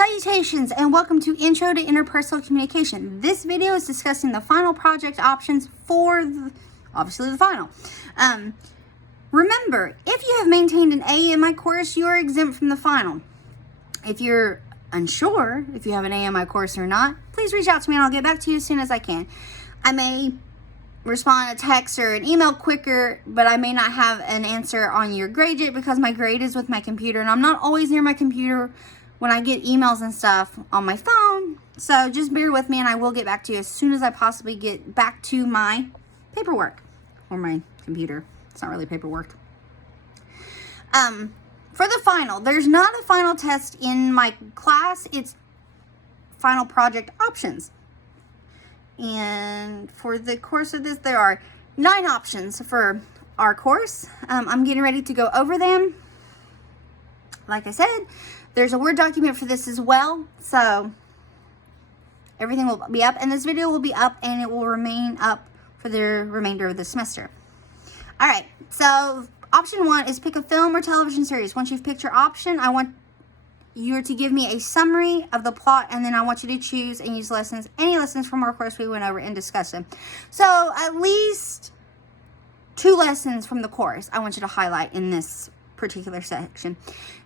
Salutations and welcome to Intro to Interpersonal Communication. This video is discussing the final project options for, obviously, the final. Remember, if you have maintained an A in my course, you are exempt from the final. If you're unsure if you have an A in my course or not, please reach out to me and I'll get back to you as soon as I can. I may respond a text or an email quicker, but I may not have an answer on your grade yet because my grade is with my computer and I'm not always near my computer when I get emails and stuff on my phone. So just bear with me and I will get back to you as soon as I possibly get back to my paperwork or my computer. It's not really paperwork. For the final, there's not a final test in my class. It's final project options. And for the course of this, there are 9 options for our course. I'm getting ready to go over them. Like I said, there's a Word document for this as well. So everything will be up and this video will be up and it will remain up for the remainder of the semester. All right, so option 1 is pick a film or television series. Once you've picked your option, I want you to give me a summary of the plot, and then I want you to choose and use any lessons from our course we went over and discuss them. So at least 2 lessons from the course I want you to highlight in this particular section.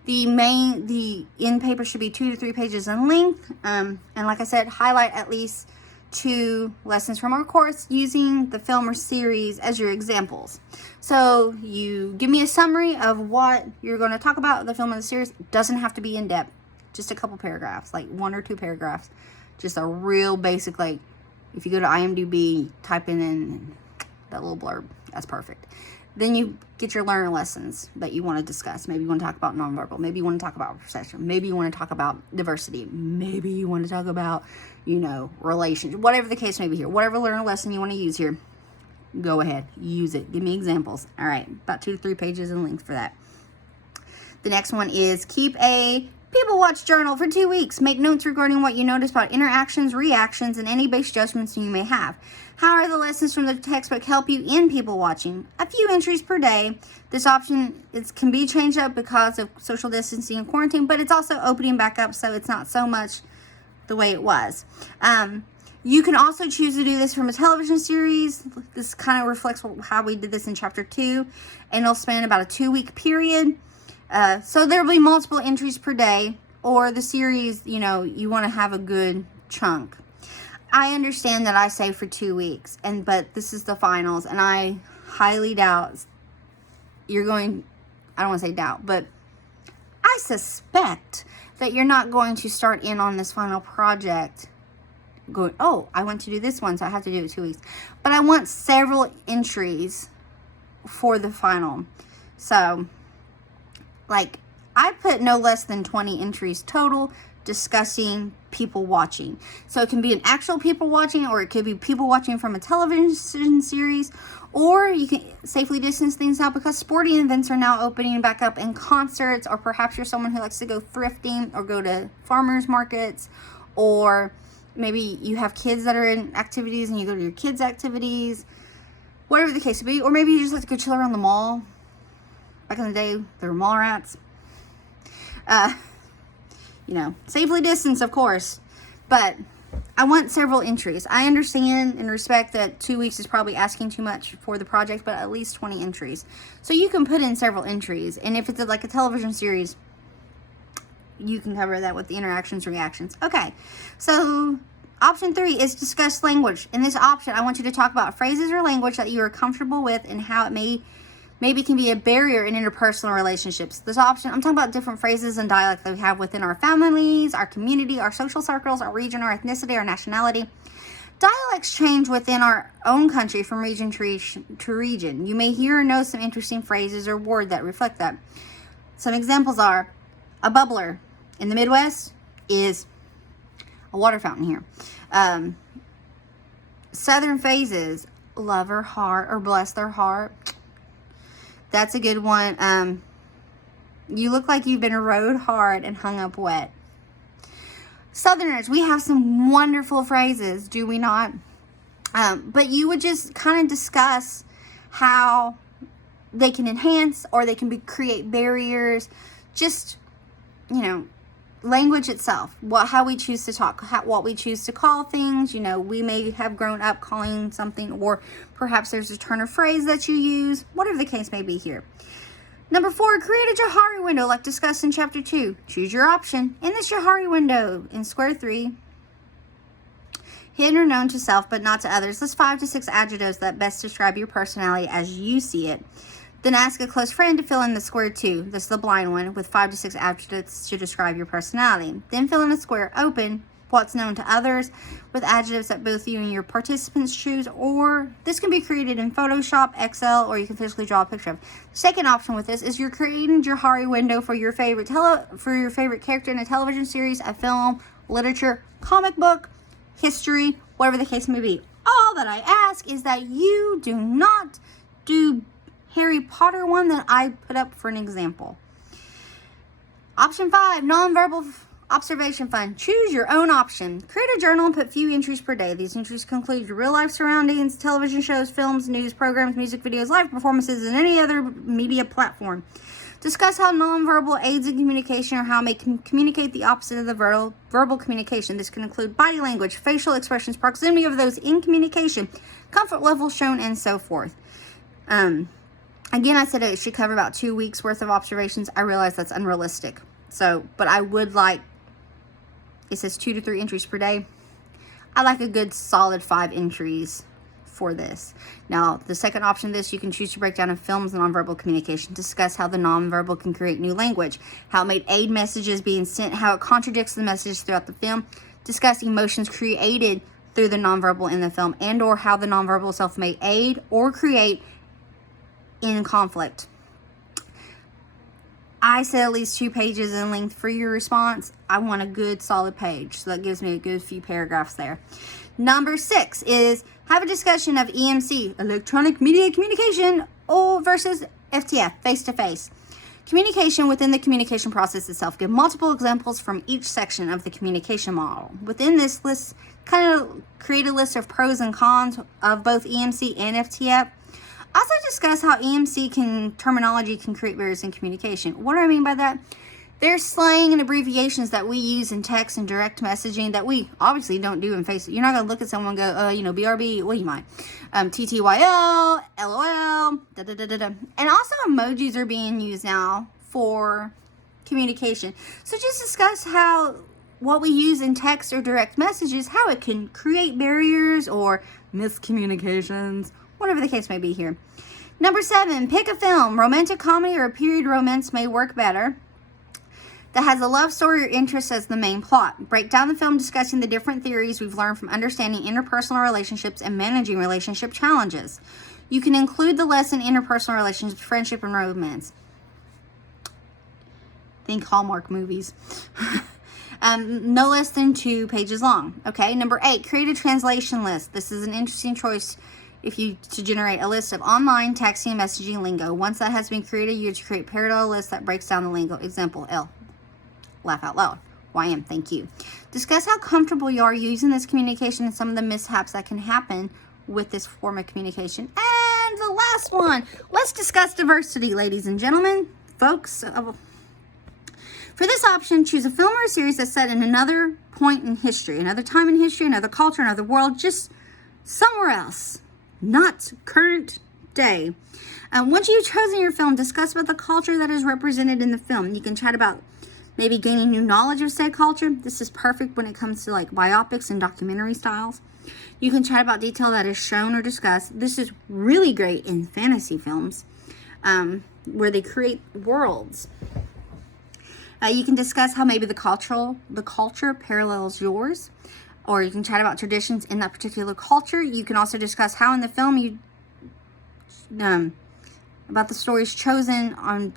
The end paper should be 2 to 3 pages in length, and like I said, highlight at least 2 lessons from our course using the film or series as your examples. So you give me a summary of what you're going to talk about in the film or the series. It doesn't have to be in depth, just a couple paragraphs, like 1 or 2 paragraphs, just a real basic, like if you go to IMDb, type in that little blurb, that's perfect. Then you get your learner lessons that you want to discuss. Maybe you want to talk about nonverbal. Maybe you want to talk about perception. Maybe you want to talk about diversity. Maybe you want to talk about, relations. Whatever the case may be here. Whatever learner lesson you want to use here, go ahead. Use it. Give me examples. All right. About 2 to 3 pages in length for that. The next one is keep a People Watch journal for 2 weeks. Make notes regarding what you notice about interactions, reactions, and any base judgments you may have. How are the lessons from the textbook help you in people watching? A few entries per day. This option can be changed up because of social distancing and quarantine, but it's also opening back up, so it's not so much the way it was. You can also choose to do this from a television series. This kind of reflects how we did this in chapter 2, and it'll span about a 2-week period. So there'll be multiple entries per day, or the series, you want to have a good chunk. I understand that I say for 2 weeks, but this is the finals, and I highly doubt I don't want to say doubt, but I suspect that you're not going to start in on this final project going, oh, I want to do this one, so I have to do it 2 weeks. But I want several entries for the final. So, I put no less than 20 entries total discussing people watching. So it can be an actual people watching, or it could be people watching from a television series, or you can safely distance things out because sporting events are now opening back up, and concerts, or perhaps you're someone who likes to go thrifting or go to farmers markets, or maybe you have kids that are in activities and you go to your kids' activities, whatever the case may be, or maybe you just like to go chill around the mall. Back in the day, there were mall rats. Safely distanced, of course, but I want several entries. I understand and respect that 2 weeks is probably asking too much for the project, but at least 20 entries. So you can put in several entries, and if it's like a television series, you can cover that with the interactions, reactions. Okay, so option 3 is discuss language. In this option, I want you to talk about phrases or language that you are comfortable with and how it maybe can be a barrier in interpersonal relationships. This option, I'm talking about different phrases and dialect that we have within our families, our community, our social circles, our region, our ethnicity, our nationality. Dialects change within our own country from region to region. You may hear or know some interesting phrases or words that reflect that. Some examples are, a bubbler in the Midwest is a water fountain here. Southern phrases, love her heart or bless their heart. That's a good one. You look like you've been rode hard and hung up wet. Southerners, we have some wonderful phrases, do we not? But you would just kind of discuss how they can enhance or they can create barriers. Just, language itself, how we choose to talk, what we choose to call things. You know, we may have grown up calling something, or perhaps there's a turn of phrase that you use, whatever the case may be here. Number 4, create a Johari window like discussed in chapter 2. Choose your option. In this Johari window, in square 3, hidden or known to self but not to others, list 5 to 6 adjectives that best describe your personality as you see it. Then ask a close friend to fill in the square 2, this is the blind one, with 5 to 6 adjectives to describe your personality. Then fill in a square open, what's known to others, with adjectives that both you and your participants choose, or this can be created in Photoshop, Excel, or you can physically draw a picture of. The second option with this is you're creating a Johari window for your favorite character in a television series, a film, literature, comic book, history, whatever the case may be. All that I ask is that you do not do Harry Potter one that I put up for an example. Option 5, nonverbal observation fun. Choose your own option. Create a journal and put few entries per day. These entries conclude your real life surroundings, television shows, films, news, programs, music videos, live performances, and any other media platform. Discuss how nonverbal aids in communication, or how it may communicate the opposite of the verbal communication. This can include body language, facial expressions, proximity of those in communication, comfort level shown, and so forth. Again, I said it should cover about 2 weeks worth of observations. I realize that's unrealistic. But I would like, it says 2 to 3 entries per day. I like a good solid 5 entries for this. Now, the second option of this, you can choose to break down in films nonverbal communication. Discuss how the nonverbal can create new language, how it may aid messages being sent, how it contradicts the messages throughout the film. Discuss emotions created through the nonverbal in the film, and or how the nonverbal self may aid or create in conflict. I said at least 2 pages in length for your response. I want a good solid page, so that gives me a good few paragraphs there. Number 6 is have a discussion of EMC, electronic media communication, versus FTF, face-to-face communication within the communication process itself. Give multiple examples from each section of the communication model. Within this list, kind of create a list of pros and cons of both EMC and FTF. Also discuss how EMC terminology can create barriers in communication. What do I mean by that? There's slang and abbreviations that we use in text and direct messaging that we obviously don't do in Facebook. You're not going to look at someone and go, BRB, well, you might. TTYL, LOL, da-da-da-da-da. And also emojis are being used now for communication. So just discuss how what we use in text or direct messages, how it can create barriers or miscommunications, whatever the case may be here. Number 7, pick a film. Romantic comedy or a period romance may work better that has a love story or interest as the main plot. Break down the film discussing the different theories we've learned from understanding interpersonal relationships and managing relationship challenges. You can include the lesson interpersonal relationships, friendship, and romance. Think Hallmark movies. No less than 2 pages long. Okay, number 8, create a translation list. This is an interesting choice to generate a list of online texting and messaging lingo. Once that has been created, you have to create parallel lists that breaks down the lingo. Example, L. Laugh out loud. YM, thank you. Discuss how comfortable you are using this communication and some of the mishaps that can happen with this form of communication. And the last one, let's discuss diversity, ladies and gentlemen. Folks, for this option, choose a film or a series that's set in another point in history, another time in history, another culture, another world, just somewhere else, not current day. Once you've chosen your film, discuss about the culture that is represented in the film. You can chat about maybe gaining new knowledge of said culture. This is perfect when it comes to like biopics and documentary styles. You can chat about detail that is shown or discussed. This is really great in fantasy films where they create worlds. You can discuss how maybe the culture parallels yours, or you can chat about traditions in that particular culture. You can also discuss how in the film about the stories chosen on,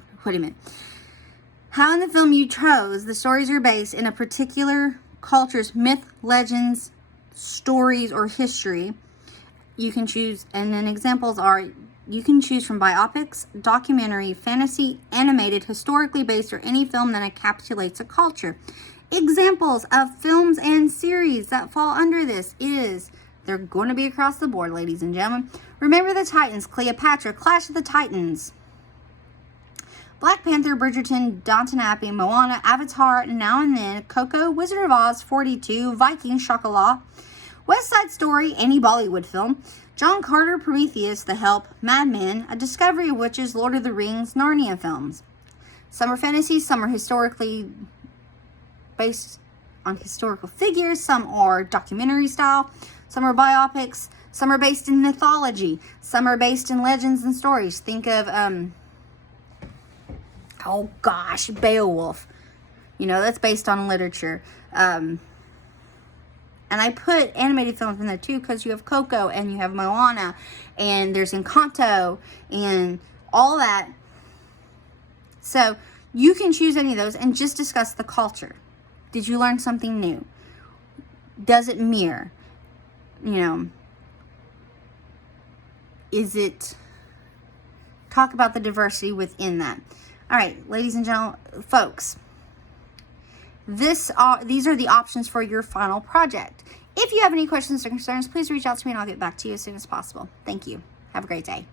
how in the film you chose the stories are based in a particular culture's myth, legends, stories, or history. You can choose, and then examples are, you can choose from biopics, documentary, fantasy, animated, historically based, or any film that encapsulates a culture. Examples of films and series that fall under this they're going to be across the board, ladies and gentlemen. Remember the Titans, Cleopatra, Clash of the Titans, Black Panther, Bridgerton, Downton Abbey, Moana, Avatar, Now and Then, Coco, Wizard of Oz, 42, Viking, Chocolat, West Side Story, any Bollywood film, John Carter, Prometheus, The Help, Mad Men, A Discovery of Witches, Lord of the Rings, Narnia films. Some are fantasy, some are historically based on historical figures, some are documentary style, some are biopics, some are based in mythology, some are based in legends and stories. Think of, oh gosh, Beowulf. You know, that's based on literature. And I put animated films in there too because you have Coco and you have Moana and there's Encanto and all that. So you can choose any of those and just discuss the culture. Did you learn something new? Does it mirror? You know, is it, talk about the diversity within that. All right, ladies and gentlemen, folks, these are the options for your final project. If you have any questions or concerns, please reach out to me and I'll get back to you as soon as possible. Thank you. Have a great day.